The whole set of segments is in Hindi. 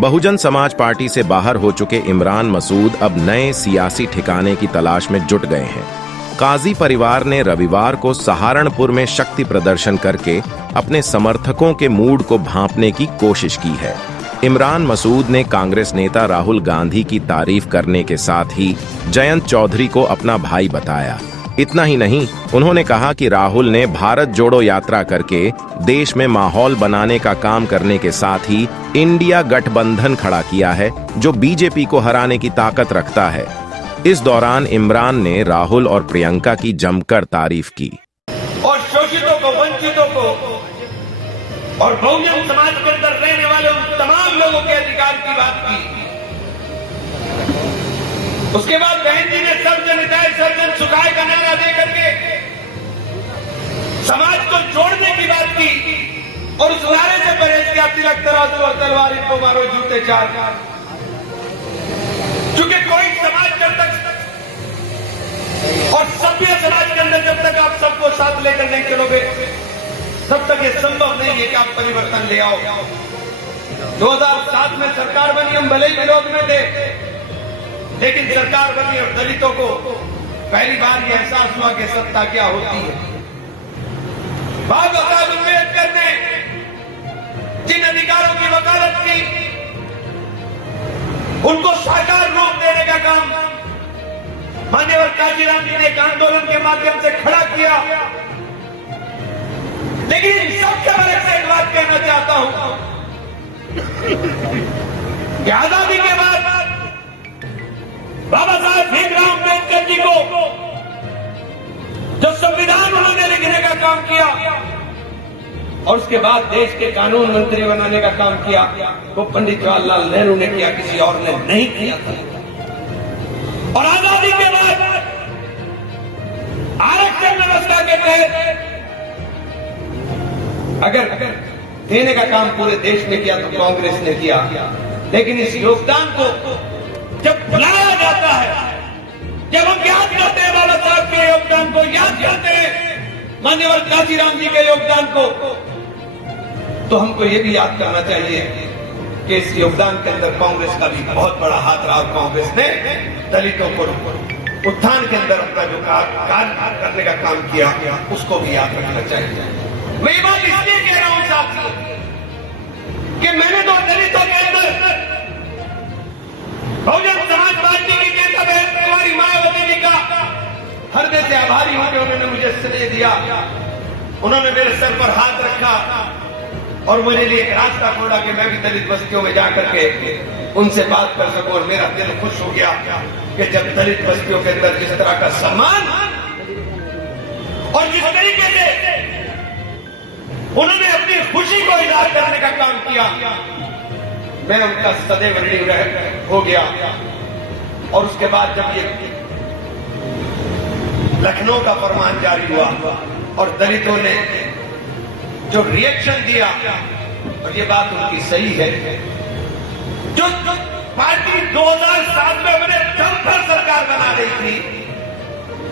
बहुजन समाज पार्टी से बाहर हो चुके इमरान मसूद अब नए सियासी ठिकाने की तलाश में जुट गए हैं। काजी परिवार ने रविवार को सहारनपुर में शक्ति प्रदर्शन करके अपने समर्थकों के मूड को भांपने की कोशिश की है। इमरान मसूद ने कांग्रेस नेता राहुल गांधी की तारीफ करने के साथ ही जयंत चौधरी को अपना भाई बताया। इतना ही नहीं, उन्होंने कहा कि राहुल ने भारत जोड़ो यात्रा करके देश में माहौल बनाने का काम करने के साथ ही इंडिया गठबंधन खड़ा किया है, जो बीजेपी को हराने की ताकत रखता है। इस दौरान इमरान ने राहुल और प्रियंका की जमकर तारीफ की और शोषितों को, वंचितों को और बहुजन समाज के अंदर रहने वाले उन तमाम लोगों के अधिकार की बात की। उसके बाद बहन जी ने सर्वजन हिताय सर्वजन सुखाय का नारा दे करके समाज को जोड़ने की बात की और उस नारे से परहेज किया, तिलक तराजू और तलवार इनको मारो जूते चार। क्योंकि कोई समाज जब तक और सभ्य समाज के अंदर जब तक आप सबको साथ लेकर नहीं चलोगे तब तक ये संभव नहीं है कि आप परिवर्तन ले आओ। 2007 में सरकार बनी, हम भले ही विरोध में थे, लेकिन सरकार बनी और दलितों को पहली बार यह एहसास हुआ कि सत्ता क्या होती है। बाबा साहब अम्बेडकर ने जिन अधिकारों की वकालत की उनको साकार रूप देने का काम मान्यवर काशीराम जी ने एक आंदोलन के माध्यम से खड़ा किया। लेकिन इन सबके बारे में एक बात कहना चाहता हूं कि आजादी के बाद बाबा साहब भीमराव अम्बेडकर जी को जो संविधान उन्होंने लिखने का काम किया और उसके बाद देश के कानून मंत्री बनाने का काम किया, वो पंडित जवाहरलाल नेहरू ने किया, किसी और ने नहीं किया था। और आजादी के बाद आरक्षण व्यवस्था के तहत अगर देने का काम पूरे देश में किया तो कांग्रेस ने किया। लेकिन इस योगदान को जब बुलाया जाता है, जब हम याद करते हैं बाबा साहब के योगदान को, याद करते हैं मान्यवर काशीराम जी के योगदान को, तो हमको ये भी याद करना चाहिए कि इस योगदान के अंदर कांग्रेस का भी बहुत बड़ा हाथ रहा। कांग्रेस ने दलितों को उत्थान के अंदर अपना जो कार्य करने का काम किया उसको भी याद रखना चाहिए। मैं ये बात इसलिए कह रहा हूं साथियों कि मैंने तो दलितों के अंदर बहुजन समाज पार्टी की नेता बहन कुमारी मायावती जी का हृदय से आभारी हूं कि उन्होंने मुझे स्नेह दिया, उन्होंने मेरे सर पर हाथ रखा और मुझे लिए एक रास्ता खोला कि मैं भी दलित बस्तियों में जाकर के उनसे बात कर सकूं। और मेरा दिल खुश हो गया कि जब दलित बस्तियों के अंदर जिस तरह का सम्मान और जिस तरीके से उन्होंने अपनी खुशी को इजहार करने का काम किया, मैं उनका सदैव ऋणी हो गया। और उसके बाद जब ये लखनऊ का फरमान जारी हुआ और दलितों ने जो रिएक्शन दिया, और ये बात उनकी सही है, जो पार्टी 2007 में अपने दम पर सरकार बना रही थी,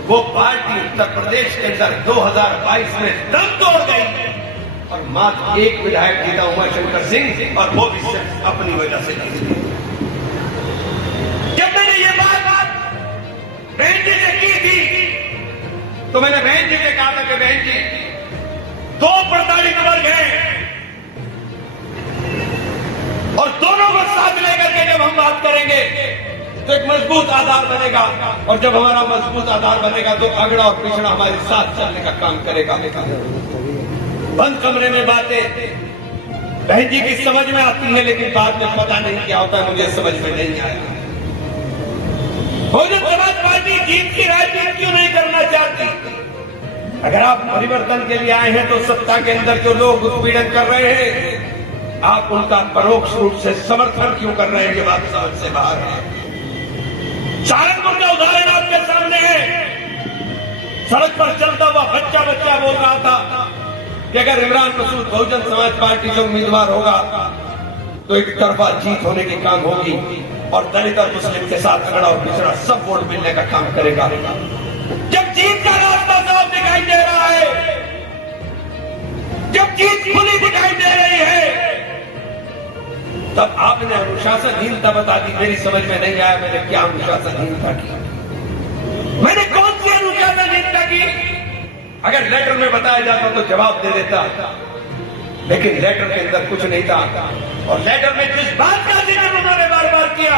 वो पार्टी उत्तर प्रदेश के अंदर 2022 में दम तोड़ गई और मात्र एक विधायक जीता उमाशंकर सिंह, और वो भी सिर्फ अपनी वजह से जीती। जब मैंने ये बात बहन जी से की थी तो मैंने बहन जी से कहा था कि बहन जी, दो प्रताड़ित वर्ग हैं और दोनों को साथ लेकर के जब हम बात करेंगे तो एक मजबूत आधार बनेगा, और जब हमारा मजबूत आधार बनेगा तो अगड़ा और पिछड़ा हमारे साथ चलने का काम करेगा। बंद कमरे में बातें बहन जी की समझ में आती है, लेकिन बाद में पता नहीं क्या होता है, मुझे समझ में नहीं आया। बहुजन समाज पार्टी जीत की राजनीति क्यों नहीं करना चाहती? अगर आप परिवर्तन के लिए आए हैं तो सत्ता के अंदर जो लोग उत्पीड़न कर रहे हैं, आप उनका परोक्ष रूप से समर्थन क्यों कर रहे हैं? ये बात समझ से बाहर है। सहारनपुर का उदाहरण आपके सामने है। सड़क पर चलता हुआ बच्चा बोल रहा था कि अगर इमरान मसूद बहुजन समाज पार्टी से उम्मीदवार होगा तो एक तरफा जीत होने की काम होगी और दलित और मुस्लिम के साथ अगड़ा और पिछड़ा सब वोट मिलने का काम करेगा। जब जीत का रास्ता साफ दिखाई दे रहा है, जब जीत खुली दिखाई दे रही है, तब आपने अनुशासनहीनता बता दी। मेरी समझ में नहीं आया मैंने क्या अनुशासनहीनता की, मैंने कौन सी अनुशासनहीनता की। अगर लेटर में बताया जाता तो जवाब दे देता, लेकिन लेटर के अंदर कुछ नहीं था। और लेटर में जिस बात का जिक्र उन्होंने बार बार किया,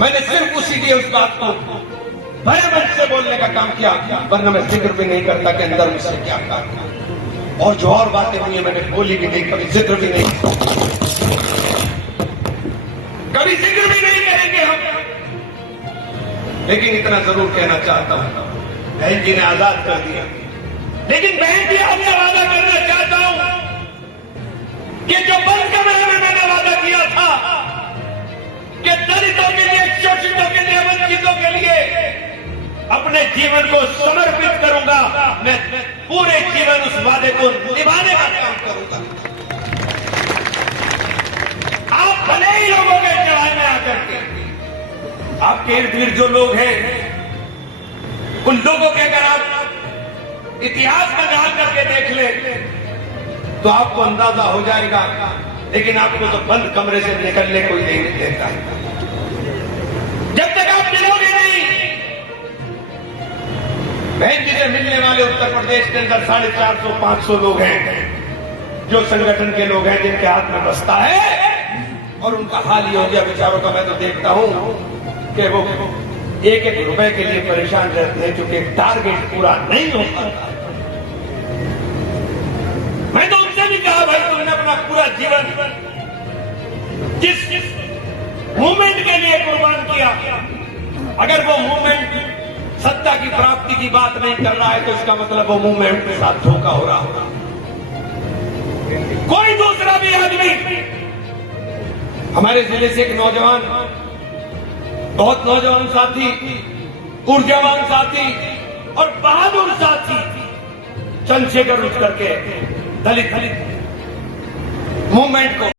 मैंने सिर्फ उसी लिए उस बात को बड़े मन से बोलने का काम किया, वरना मैं जिक्र भी नहीं करता कि अंदर मुझसे क्या कहा। और जो और बातें हुई है मैंने बोली भी नहीं, कभी जिक्र भी नहीं, कभी जिक्र भी नहीं करेंगे हम। लेकिन इतना जरूर कहना चाहता हूं, बहन जी ने आजाद कर दिया, लेकिन बहन जी आपसे वादा करना चाहता हूं कि जो बंद कमरे में मैंने वादा किया था कि दलितों के लिए, शोषितों के लिए, वंचितों के लिए अपने जीवन को समर्पित करूंगा, मैं पूरे जीवन उस वादे को निभाने का काम करूंगा। आप भले ही लोगों के चढ़ाए में आकर के, आपके इर्द गिर्द जो लोग हैं, उन लोगों के अगर आप इतिहास में जान करके देख ले तो आपको अंदाजा हो जाएगा। लेकिन आपको तो बंद कमरे से निकलने कोई नहीं देता जब तक आप मिलोगे नहीं। बहन जी से मिलने वाले उत्तर प्रदेश के अंदर 450-500 लोग हैं जो संगठन के लोग हैं, जिनके हाथ में बस्ता है और उनका हाल ही हो गया बेचारों का। मैं तो देखता हूं कि वो एक एक रुपए के लिए परेशान रहते हैं, क्योंकि टारगेट पूरा नहीं हो पाता। मैं तो उनसे भी कहा, भाई तुमने अपना पूरा जीवन जिस मूवमेंट के लिए कुर्बान किया, अगर वो मूवमेंट सत्ता की प्राप्ति की बात नहीं कर रहा है तो इसका मतलब वो मूवमेंट के साथ धोखा हो रहा होगा। कोई दूसरा भी आदमी, हमारे जिले से एक नौजवान, बहुत नौजवान साथी, ऊर्जावान साथी और बहादुर साथी चंद्रशेखर उठ करके दलित मूवमेंट को